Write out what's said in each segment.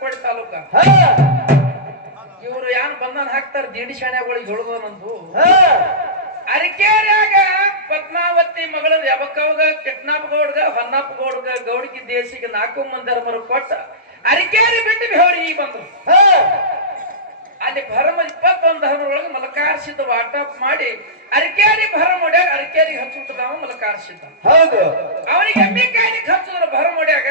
ಚಿಕ್ಕೋಡಿ ತಾಲೂಕ ಇವರು ಯಾನ್ ಬಂಧನ ಹಾಕ್ತಾರ ದಿಡಿ ಶಾಣ್ಯಾಗಳಿಗೆ ಹೇಳುದನಂದು ಅರಕೇರಿಯಾಗ ಪದ್ಮಾವತಿ ಮಗಳ ಯಾವಕ್ಕವಾಗ ಕಿಟ್ನಾಪ್ ಗೌಡ್ಗ ಹೊನ್ನಪ್ಪ ಗೌಡ್ಗ ಗೌಡಿಗೆ ದೇಶಿಗೆ 4 ಮಂದಿ ಮರು ಕೊಟ್ಟ ಅರಕೇರಿ ಬಿಟ್ಟು ಬೆವರಿಗೆ ಬಂದ್ರು ಅಲ್ಲಿ ಭರಮ 21 ಧರ್ಮದೊಳಗೆ ಮಲಕಾರ್ಸಿದ್ದ ವಾಟಪ್ ಮಾಡಿ ಅರಕೇರಿ ಭರಮ ಒಡ್ಯಾಗ ಅರಕೇರಿಗೆ ಹಚ್ಚುತ್ತದಾವ ಮಲಕಾರ್ಸಿದ್ದ ಹೌದು ಅವನಿಗೆ ಎಮ್ಮಿಕಾಯಿಗೆ ಹಚ್ಚುದ್ರ ಭರಮ ಒಡ್ಯಾಗ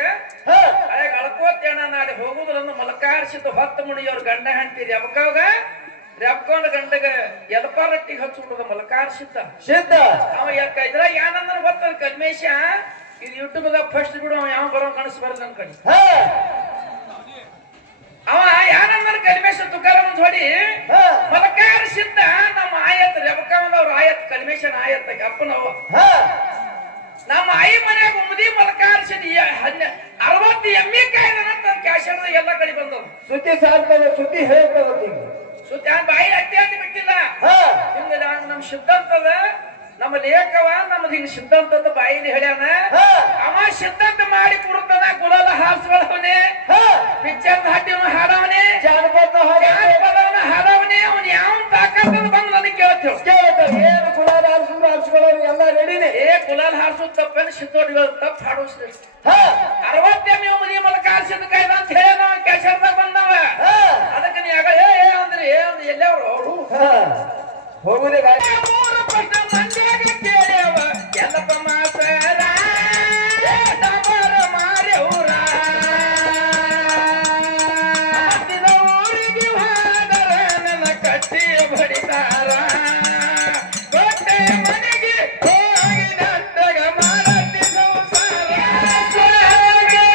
ಅಯ್ಯ ಅಳ್ಕೋತೇಣ ನಾಳೆ ಹೋಗುದ್ರಂದು ಮಲಕಾರ್ಸಿದ್ದ ಹೊತ್ತ ಮುಣಿಯವ್ರ ಗಂಡ ಹೆಂಡ್ತೀರಿ ಯಾವಕ್ಕವಾಗ ರೆಪ್ಕೊಂಡ ಗಂಡಗ ಎಲ್ಪ ರೊಟ್ಟಿಗೆ ಹಚ್ಚಿಬಿಡೋದು ಮಲಕಾರ್ಸಿದ್ದ ಸಿದ್ಧ ಅವ ಇದ್ರಾಗ ಏನಂದ್ರ ಗೊತ್ತದ ಕಲ್ಮೇಶ ಇದು ಯೂಟ್ಯೂಬ್ದಾಗ ಫಸ್ಟ್ ಬಿಡು ಅವ ಯಾವ ಬರೋ ಕನಸು ಬರಲ್ಲ ನನ್ ಕಡೆ ಅವ ಯಾನಂದ್ರ ಕಲ್ಮೇಶ ತುಕಾರಾಮ ಹೊಡಿ ಮಲಕಾರ್ಸಿದ್ದ ನಮ್ಮ ಆಯತ್ ರೆಬಕಂದವ್ರ ಆಯತ್ ಕಲ್ಮೇಶನ ಆಯತ್ ಅಪ್ಪನವ ನಮ್ಮ ಆಯಿ ಮನ್ಯಾಗ ಉಮದಿ ಮಲಕಾರ್ಸಿದ 60 ಎಮ್ಮಿ ಕಾಯ್ದನಂತ ಕ್ಯಾಶರ್ದಾಗ ಎಲ್ಲ ಕಡೆ ಬಂದವು ಸುದ್ದಿ ಸಾರ್ತದ ಸುದ್ದಿ ಹೇಳ್ತದ ಸುದ್ದಿ ಬಾಯಿ ಅಟ್ಟೆ ಬಿಟ್ಟಿಲ್ಲ ಹಿಂಗ ನಮ್ ಸಿದ್ಧಾಂತದ ನಮ್ಮ ಲೇಖವ ನಮ್ದು ಹಿಂಗ ಸಿದ್ಧಾಂತದ ಬಾಯಿಲಿ ಹೇಳ್ಯಾನ ಅವ ಸಿದ್ಧಾಂತ ಮಾಡಿ ಕೊಡ್ತಾನ ಗುಲಾಲ ಹಾಸ್ಗಳವನೇ ಪಿಕ್ಚರ್ ಹಾಡಿನ ಹಾಡವನೇ ಜಾನಪದವನ್ನ ಹಾಡವನೇ ಅವನ್ ಯಾವ ತಾಕತ್ತದ ಬಂದು ನನಗೆ ಕೇಳ್ತೇವೆ ಏನು ಗುಲಾಲ ಹಾರಿಸ್ಕೊಳ್ಳೋರು ಎಲ್ಲ ರೆಡಿನೇ ಗುಲಾಲ್ ಹಾರಿಸೋದು ತಪ್ಪೇನು ಸಿದ್ದೋಡಿಗಳು ತಪ್ಪು ಹಾಡೋಸ್ 60 ಎಮ್ಮಿ ಮದಿ ಮಲಕಾರ್ಸಿದ ಕಾಯ್ದ ಅಂತ ಹೇಳ ನಾವ್ ಕ್ಯಾಶರ್ದಾಗ ಬಂದವ ಅದಕ್ಕೆ ನೀ ಆಗ ಅಂದ್ರೆ ಎಲ್ಲವ್ರು ಅವರು ಹೋಗುದೇ ಮಂದಿಗೆ ಕೇಳ್ಯವ ಎಲ್ಲಪ್ಪ ಮಾತರ ಮಾರ್ಯವ್ರ ಊರಿಗೆ ಹೋದರ ನನ್ನ ಕಟ್ಟಿ ಬಡಿತಾರ ಕೊಟ್ಟೆ ಮನೆಗೆ ಹೋಗಿ ನಟ್ಟಗ ಮಾಡತಿ ಊರಿಗೆ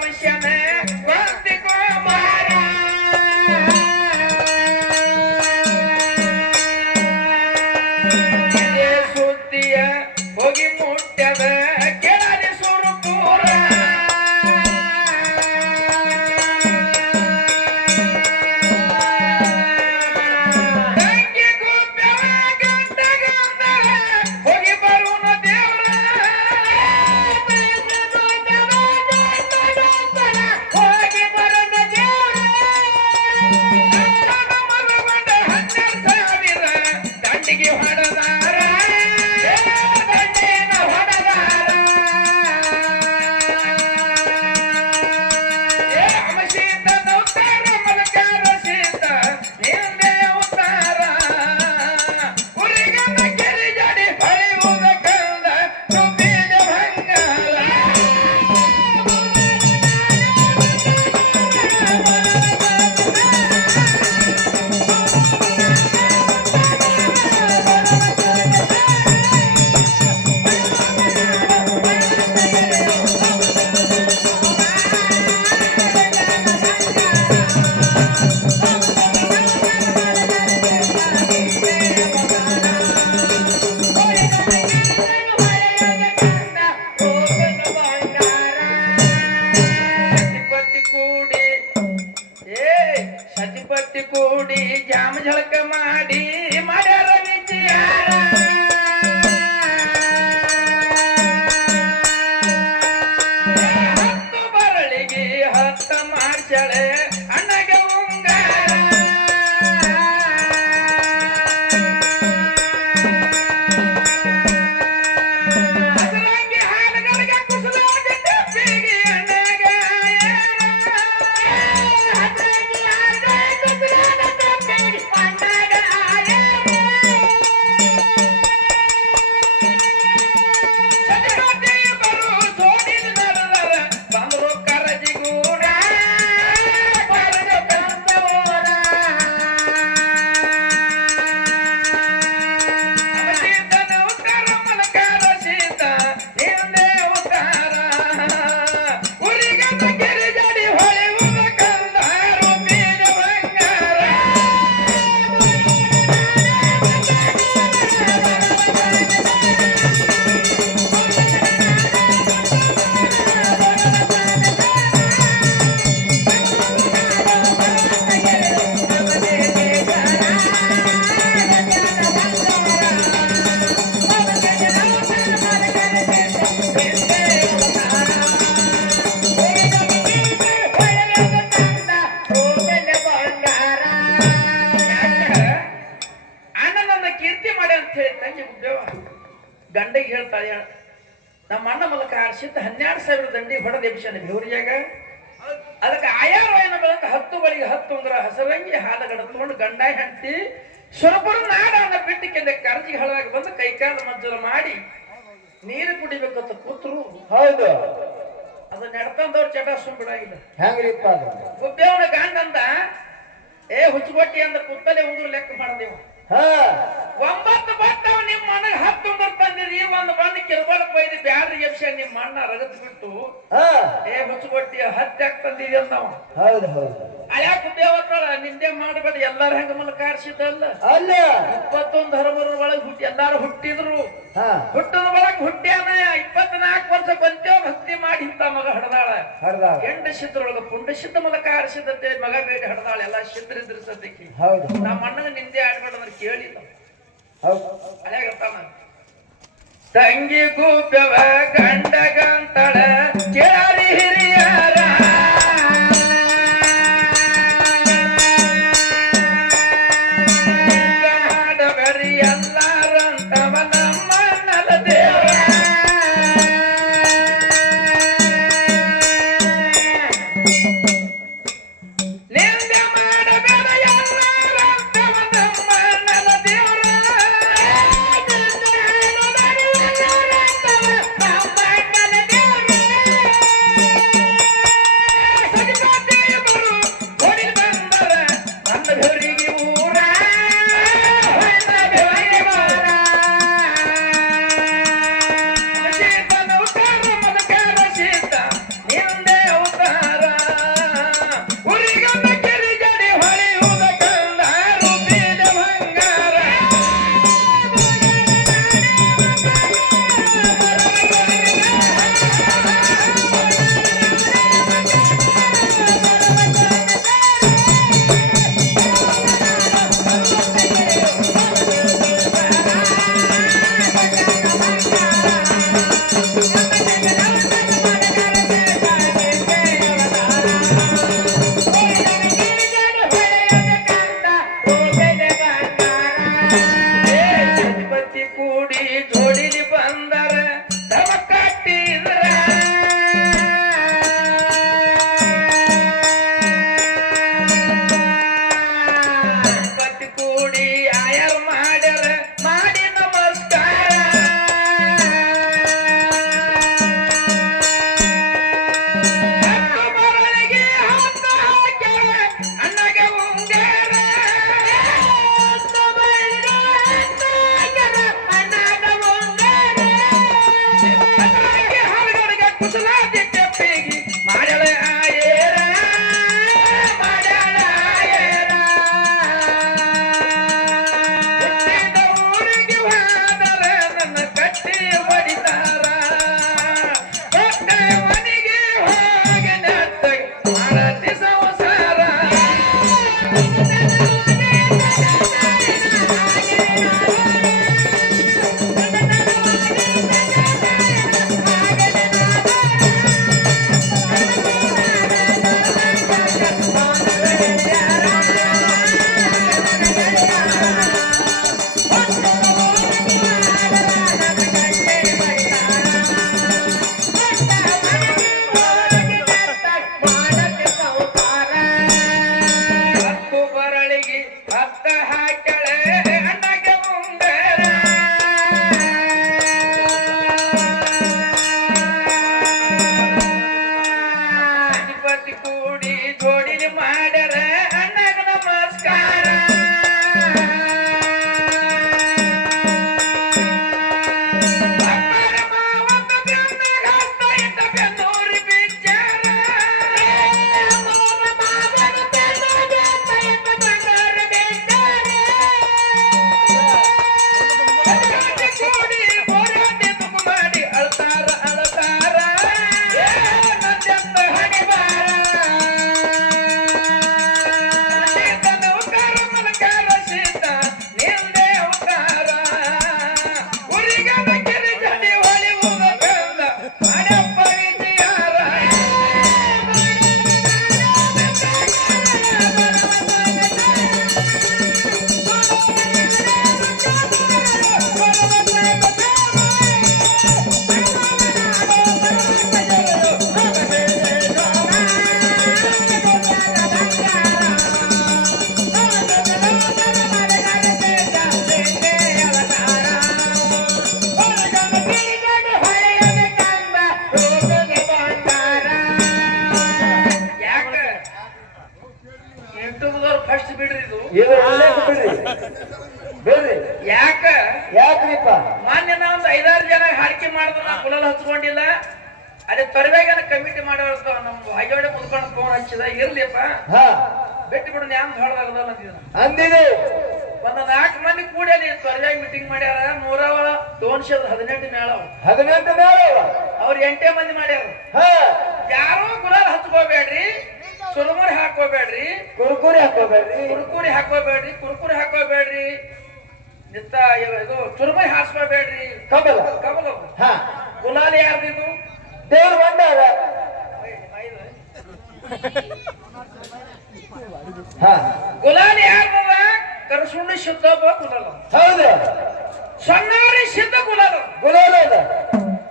ವಂಶನ ವಂತಿ ಕುಮಾರ ಇದೇ ಸುದ್ದಿಯ ಹೋಗಿ ಮುಟ್ಟ್ಯದ ಕೆಳದಿ ಸುರಪುರ ಹೋಗಿ ಬರುಣ ದೇವ್ರ ಹೋಗಿ ಬರುಣ ದೇವ್ರ ಮಲಗೊಂಡ 12,000 ದಂಡಿಗೆ ಹೊಡೆದಾರ ದಂಡಿನ ಹೊಡೆದಾರ ಅಮಶೀತ ನೌತಾರ ಮಲಕಾರ ಸೀತ ನಿಂದೆ ಅವತಾರ ಉರಿಗನ್ನ ಕೆರಿ ಜಡಿ ಹೊಳೆಯುವುದ ಕಂದ ನುಬ್ಬಿದ ಭಂಗಾರ ಸತಿಪತಿ ಕೂಡಿ ಸತಿಪತಿ ಕೂಡಿ ಜಾಮ ಝಳಕ ಮಾಡಿ ಮಾಡ್ಯಾರ ವಿಚಾರ ಹತ್ತು ಬರಳಿಗೆ 10 ಮಾಡ್ಸಳೆ ಅಣ್ಣಗೆ ಉಂಗಾರ ಹಸರಂಗಿ ಹಾಲಗರಿಗೆ ಕುಸಲಾದ ಡಬ್ಬಿಗೆ ಅಣ್ಣಗ ಹಸರಂಗಿ ಹಾಲಗರಿಗೆ ಕುಸಲಾದ ಡಬ್ಬಿಗೆ ಅಣ್ಣಗ ಸತಿಪತಿ ಬರು ಜೋಡಿನ ನರದರ ಬಂದರು ಕರಜಿಗೂರ ಬರದು ಕಂದವರ ಅಮಶೀತನ ಉತ್ತರ ಮಲಕಾರ ಸೀತ ನಿಂದೆ ಉತ್ತಾರ ಉರಿಗನ್ನ ಕೆರೆ ಜಡಿ ಹೊಳೆಯುವುದ ಕಂದ ರುಬ್ಬಿದ ಬಂಗಾರ ಅಣ್ಣ ನನ್ನ ಕೀರ್ತಿ ಮಾಡಿ ಅಂತ ಹೇಳಿ ತಂಗಿ ಗುಡ್ಡವ ಗಂಡಿಗೆ ಹೇಳ್ತಾಳೆ ನಮ್ಮ ಅಣ್ಣ ಮೂಲಕ ಆರಿಸಿದ್ದ 12,000 ದಂಡಿ ಹೊಡೆದ ಎಬ್ಬಿಸಾನೆ ಬೆವರಿಯಾಗ ಅದಕ್ಕೆ ಆಯಾರ ಏನ ಬೆಳಕ 10 ಬಳಿಗೆ 10 ಉಂಗ್ರ ಹಸರಂಗಿ ಹಾಲಗಡ ತಗೊಂಡು ಗಂಡ ಹೆಂಡತಿ ಸುರಪುರ ನಾಡನ್ನ ಬಿಟ್ಟಿಕೆಂದ ಕರ್ಜಿ ಹಳದಾಗ ಬಂದು ಕೈಕಾಲ ಮಜ್ಜಲ ಮಾಡಿ ನೀರು ಕುಡಿಬೇಕಂತ ಕೂತ್ರು ಹೌದು ಅದು ನಡ್ಕೊಂಡವ್ರ ಚಟ ಸುಂಬಿಡಾಗಿಲ್ಲ ಹೆಂಗ್ರಿಪ್ಪ ಅದು ಗುಬ್ಬೇವನ ಗಂಡಂದ ಹುಚ್ಚುಗೊಟ್ಟಿ ಅಂದ ಕುತ್ತಲೆ ಉಂಗುರು ಲೆಕ್ಕ ಮಾಡ್ದೇವು ಹಾ 9 ಬರ್ತಾವ ನಿಮ್ಮ ಮನೆಗೆ 10 ಉಂಗುರು ತಂದಿರಿ ಒಂದು ಬಂದು ಕಿರ್ಬಳಕ್ ಬೈದು ಬ್ಯಾಡ್ರಿ ಎಬ್ಸ ನಿಮ್ಮ ಅಣ್ಣ ರಗತ್ ಬಿಟ್ಟು ಹಾ ಹುಚ್ಚುಗೊಟ್ಟಿ 10 ಯಾಕೆ ತಂದಿರಿ ಅಂದವ ಹೌದು ಹೌದು ಅಳ್ಯಾ ಗುಬ್ಬೇವತ್ತಳ ನಿಂದೆ ಮಾಡಬೇಡ ಎಲ್ಲಾರ ಹೆಂಗ ಮೂಲಕ ಆರಿಸಿದಲ್ಲ ಅಲ್ಲ 21 ಧರ್ಮರ ಒಳಗೆ ಹುಟ್ಟಿ ಎಲ್ಲಾರು ಹುಟ್ಟಿದ್ರು ಹಾ ಹುಟ್ಟದ ಒಳಗೆ ಹುಟ್ಟ್ಯಾನ 24 ವರ್ಷ ಬಂತೇವ ಭಕ್ತಿ ಮಾಡಿ ಇಂತ ಮಗ ಹಡದಾಳ ಹರ್ದಾಗ 8 ಸಿದ್ರೊಳಗ ಪುಂಡ ಸಿದ್ಧ ಮೂಲಕ ಆರಿಸಿದಂತೆ ಮಗ ಬೇಡ ಹಡದಾಳ ಎಲ್ಲ ಸಿದ್ರಿದ್ರ ಸದ್ಯಕ್ಕೆ ಹೌದು ನಮ್ಮ ಅಣ್ಣನ ನಿಂದೆ ಆಡ್ಬೇಡ ಅಂದ್ರೆ ಕೇಳಿಲ್ಲ ಹೌದು ಅಲ್ಯಾಗತ್ತಾನ ತಂಗಿ ಗುಬ್ಬವ ಗಂಡಗಂತಳ ಕೇಳಿ ಹಿರಿಯರ ಮಾಡಬರಿ ಎಲ್ಲಾರಂತವ ನಮ್ಮ ನಲ ದೇವ ನಿಂದೆ ಮಾಡಬೇಡ ಎಲ್ಲಾರಂತವ ನಮ್ಮ ನಲ ದೇವ್ರ ಸೀತ ನಿಂದೆ ಅವತಾರ ಪತಿ ಕೂಡಿ ಜೋಡಿಲಿ ಮಾಡ್ಯಾರ ಅಣ್ಣಗ ನಮಸ್ಕಾರ ಫಸ್ಟ್ ಬಿಡ್ರಿ ಇದು ಇದು ಉಲ್ಲೇಖ ಬಿಡ್ರಿ ಬಿಡ್ರಿ ಯಾಕ್ರಿಪ್ಪ ಮಾನ್ಯ ನಾ ಒಂದು 5-6 ಜನ ಹಾರಿಕೆ ಮಾಡಿದ್ರು ನಾ ಕುಲಲ್ ಹಚ್ಕೊಂಡಿಲ್ಲ ಅದೇ ತರಬೇಗನ ಕಮಿಟಿ ಮಾಡೋರು ನಮ್ಮ ಹಾಗೆ ಮುದ್ಕೊಂಡು ಫೋನ್ ಹಚ್ಚಿದ ಇರ್ಲಿಪ್ಪ ಬಿಟ್ಟು ಬಿಡು ನ್ಯಾಮ್ ಹೊಡೆದಾಗದಲ್ಲ ಅಂದಿದೆ ಒಂದು 4 ಮಂದಿ ಕೂಡಿ ಅಲ್ಲಿ ತರಬೇಗ ಮೀಟಿಂಗ್ ಮಾಡ್ಯಾರ 118 ಮೇಳ 18 ಮೇಳ ಅವ್ರು 8 ಮಂದಿ ಮಾಡ್ಯಾರ ಯಾರೋ ಗುಲಾಲ್ ಹಚ್ಕೋಬೇಡ್ರಿ ಸುರಮುರಿ ಹಾಕೋಬೇಡ್ರಿ ಕುರ್ಕುರಿ ಹಾಕೋಬೇಡ್ರಿ ಕುರ್ಕುರಿ ಹಾಕೋಬೇಡ್ರಿ ನಿತ್ತ ಇದು ಚುರುಮೈ ಹಾಸ್ಕೋಬೇಡ್ರಿ ಕಮಲ ಗುಲಾಲ್ ಯಾರ್ದಿದು ದೇವ್ರ ಬಂದಾರ ಗುಲಾಲ್ ಯಾರ್ದದ ಕರಸುಂಡಿ ಶುದ್ಧ ಗುಲಾಲ ಹೌದು ಸಣ್ಣವರಿ ಸಿದ್ಧ ಗುಲಾಲ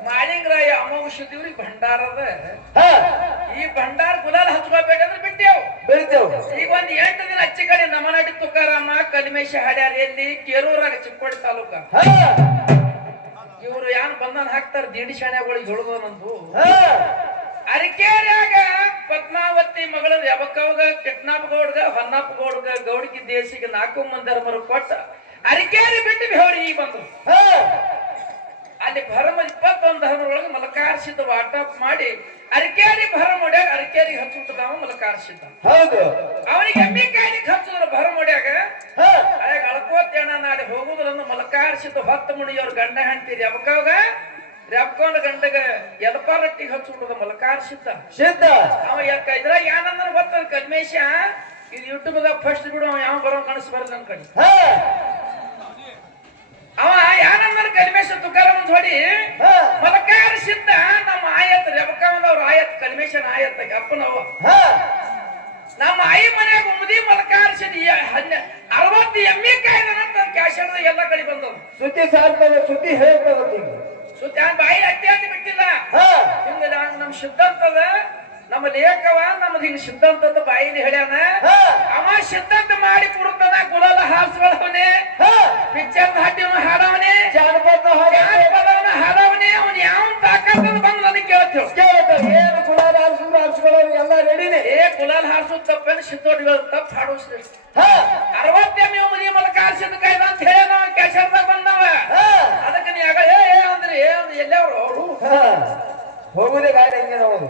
ಮಾಳಿಂಗರಾಯ ಅಮೋಘ ಶುದ್ಧಿವ್ರಿ ಭಂಡಾರದ ಈ ಭಂಡಾರ ಗುಲಾಲ್ ಹಚ್ಕೋಬೇಕಂದ್ರೆ ಬಿಟ್ಟೆವು ಈಗ ಒಂದ್ 8 ದಿನ ಅಚ್ಚಿ ಕಡೆ ನಮನಡಿ ತುಕಾರಾಮ ಕಲ್ಮೇಶ ಹಾಡ್ಯಾರ ಎಲ್ಲಿ ಕೇರೂರಾಗ ಚಿಕ್ಕೋಡಿ ತಾಲೂಕ ಇವ್ರು ಯಾನ್ ಬಂಧನ ಹಾಕ್ತಾರ ದಿಡಿ ಶಾಣ್ಯಾಗಳಿಗೆ ಹೇಳುದಂತು ಅರಿಕೇರ್ಯಾಗ ಪದ್ಮಾವತಿ ಮಗಳ ಯಾವಕ್ಕವಾಗ ಕಿಟ್ನಾಪ್ ಗೌಡ್ಗ ಹೊನ್ನಪ್ಪ ಗೌಡ್ಗ ಗೌಡಿಗೆ ದೇಶಿಗೆ 4 ಮಂದಿ ಮರು ಕೊಟ್ಟ ಅರಿಕೇರಿ ಬಿಟ್ಟು ಬೆಹೋರಿ ಈಗ ಬಂದು ಅಲ್ಲಿ ಭರಮ 21 ಹರೊಳಗೆ ಮಲಕಾರ್ಸಿದ್ದ ವಾಟಪ್ ಮಾಡಿ ಅರಿಕೇರಿ ಭರಮ ಒಡ್ಯಾಗ ಅರಿಕೇರಿಗೆ ಹಚ್ಚುತ್ತಾವ ಮಲಕಾರ್ಸಿದ್ದ ಹೌದು ಅವನಿಗೆ ಎಮ್ಮಿ ಕಾಯಿಗೆ ಹಚ್ಚಿದ್ರ ಭರಮ ಒಡ್ಯಾಗ ಅದಾಗ ಅಳ್ಕೋತೇಣ ನಾಳೆ ಹೋಗುದ್ರನ್ನು ಮಲಕಾರ್ಸಿದ್ದ ಹೊತ್ತ ಮುಣಿಯವ್ರ ಗಂಡ ಹೆಂಡ್ತೀರಿ ಅವಕಾವಾಗ ರೆಪ್ಕೊಂಡ ಗಂಡಗ ಎಲ್ಪಾ ರೊಟ್ಟಿಗೆ ಹಚ್ಚಿಬಿಡೋದು ಮಲಕಾರ್ಸಿದ್ದ ಸಿದ್ಧ ಅವ ಇದ್ರಾಗ ಏನಂದ್ರೆ ಗೊತ್ತದ ಕಲ್ಮೇಶ ಇದು ಯೂಟ್ಯೂಬ್ದಾಗ ಫಸ್ಟ್ ಬಿಡು ಅವ ಯಾವ ಬರೋ ಕನಸು ಬರಲ್ಲ ನನ್ ಕಡೆ ಅವ ಯಾನಂದ್ರ ಕಲ್ಮೇಶ ತುಕಾರಾಮ ಹೊಡಿ ಮಲಕಾರ್ಸಿದ್ದ ನಮ್ಮ ಆಯತ್ ರೆಬಕಾಮದವ್ರ ಆಯತ್ ಕಲ್ಮೇಶನ ಆಯತ್ ಅಪ್ಪನವ ನಮ್ಮ ಆಯಿ ಮನ್ಯಾಗ ಉಮದಿ ಮಲಕಾರ್ಸಿದ 60 ಎಮ್ಮಿ ಕಾಯ್ದ ನಂತರ ಕ್ಯಾಶರ್ದಾಗ ಎಲ್ಲ ಕಡೆ ಬಂದವು ಸುದ್ದಿ ಸಾಲ್ತದ ಸುದ್ದಿ ಹೇಳ್ತದ ಸುದ್ದಿ ಬಾಯಿ ಅತ್ಯಾದಿ ಬಿಟ್ಟಿಲ್ಲ ಹಿಂಗ ನಮ್ ಸಿದ್ಧಾಂತದ ನಮ್ಮ ಲೇಖವ ನಮ್ದು ಹಿಂಗ ಸಿದ್ಧಾಂತದ ಬಾಯಿಲಿ ಹೇಳ್ಯಾನ ಅವ ಸಿದ್ಧಾಂತ ಮಾಡಿ ಕೊಡುತ್ತಾನ ಗುಲಾಲ ಹಾರಿಸ್ಕೊಳ್ಳವನೆ ಪಿಕ್ಚರ್ ಹಾಡ್ಯವನ ಹಾಡವನೆ ಜಾನಪದವನ ಹಾಡವನೆ ಅವನ್ ಯಾವ ತಾಕತ್ತದ ಬಂದು ನನಗೆ ಕೇಳ್ತೇವೆ ಏನು ಗುಲಾಲ ಹಾರಿಸ್ಕೊಳ್ಳೋರು ಎಲ್ಲ ರೆಡಿನೇ ಗುಲಾಲ್ ಹಾರಿಸೋದು ತಪ್ಪೇನು ಸಿದ್ದೋಡಿಗಳು ತಪ್ಪು ಹಾಡೋ ಶ್ರೇಷ್ಠ 60 ಎಮ್ಮಿ ಮನಿ ಮಲಕ ಹಾರಿಸಿದ ಕಾಯ್ದ ಅಂತ ಹೇಳ ನಾವ್ ಕ್ಯಾಶರ್ದಾಗ ಬಂದವ ಅದಕ್ಕೆ ನೀ ಆಗ ಅಂದ್ರೆ ಎಲ್ಲವ್ರು ಅವರು ಹೋಗುದೇ ಗಾಡಿ ಹೆಂಗೆ ನೋಡು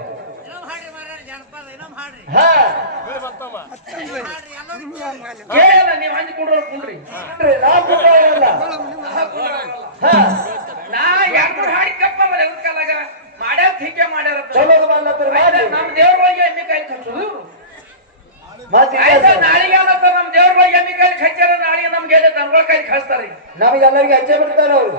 ಕೇಳಲ್ಲ ನೀವು ಅಂಜಿ ಕೊಡೋರು ಕುಂಡ್ರಿ ನಾ 2 ಹಾಡಿ ಕಪ್ಪ ಎದ್ರ ಕಾಲಾಗ ಮಾಡ್ಯಾರ ಹೀಗೆ ಮಾಡ್ಯಾರ ನಮ್ ದೇವ್ರೊಳಗೆ ಎಮ್ಮಿ ಕಾಯಿ ಹಚ್ಚೋದು ನಾಳೆಗೆ ನಮ್ ದೇವ್ರೊಳಗೆ ಎಮ್ಮಿ ಕಾಯಿ ಹಚ್ಚಾರ ನಾಳೆಗೆ ನಮ್ಗೆ ದನಗಳ ಕಾಯಿ ಹಚ್ತಾರ ನಮ್ಗೆಲ್ಲರಿಗೆ ಹಚ್ಚೆ ಬಿಡ್ತಾರ ಅವ್ರು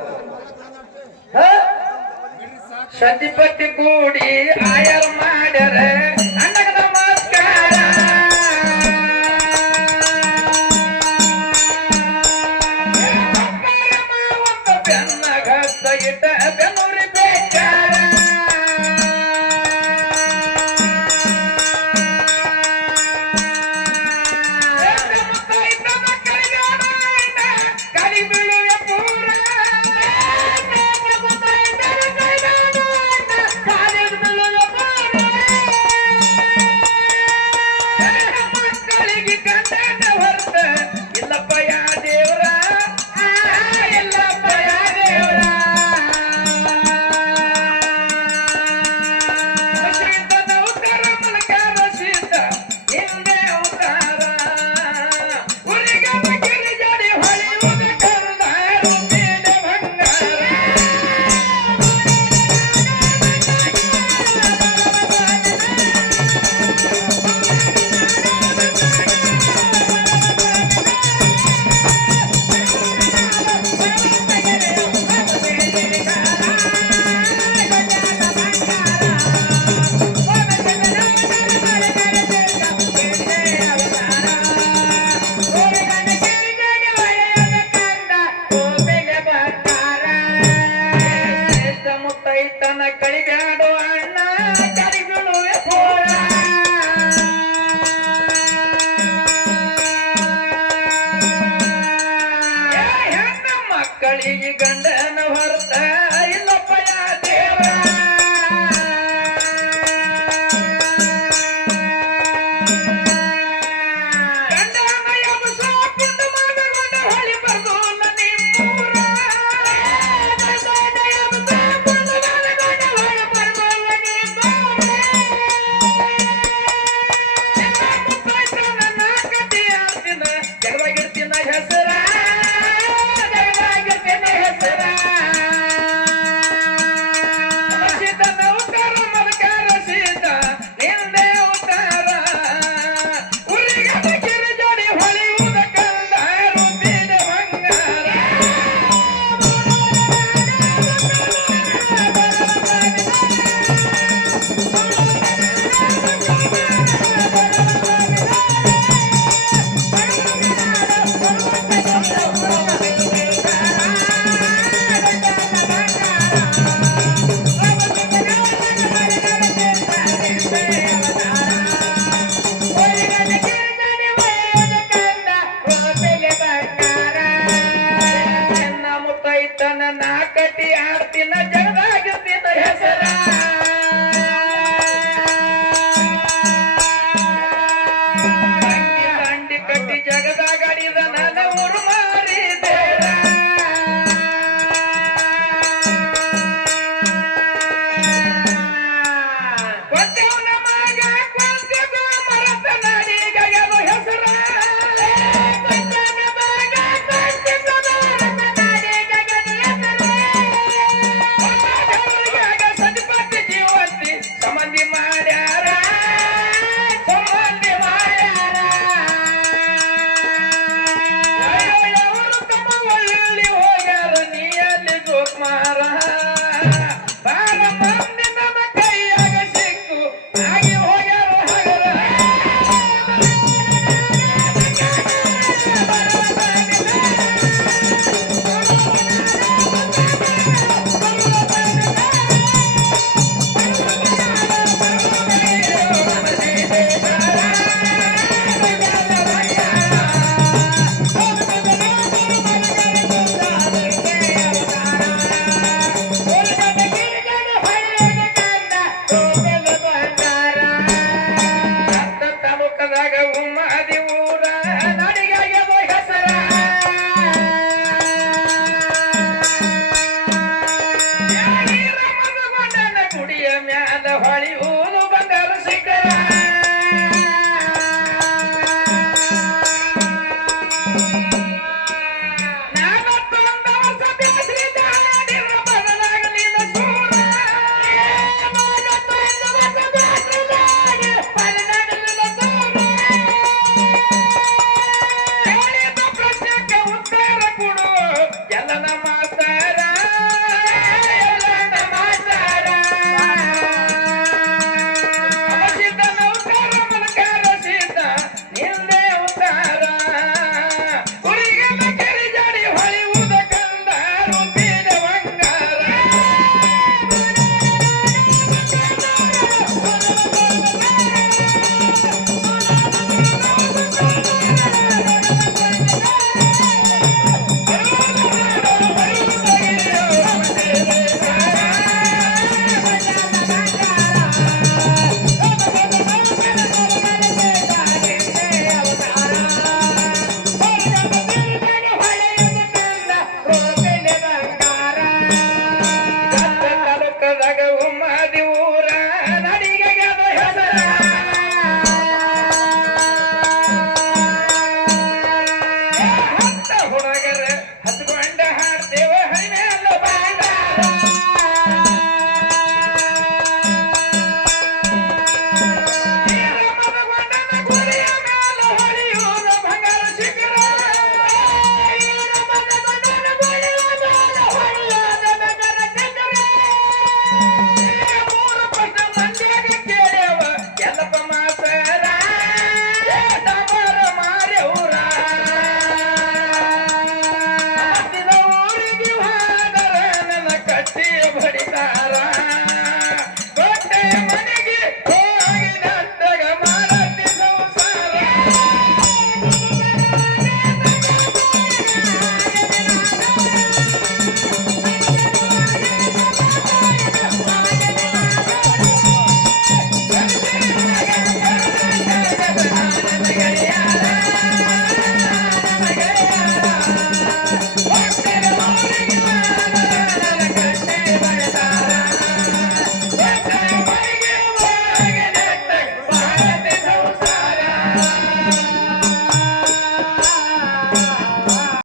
ಸತಿಪತಿ ಕೂಡಿ ಆಯರ್ ಮಾಡ್ಯಾರ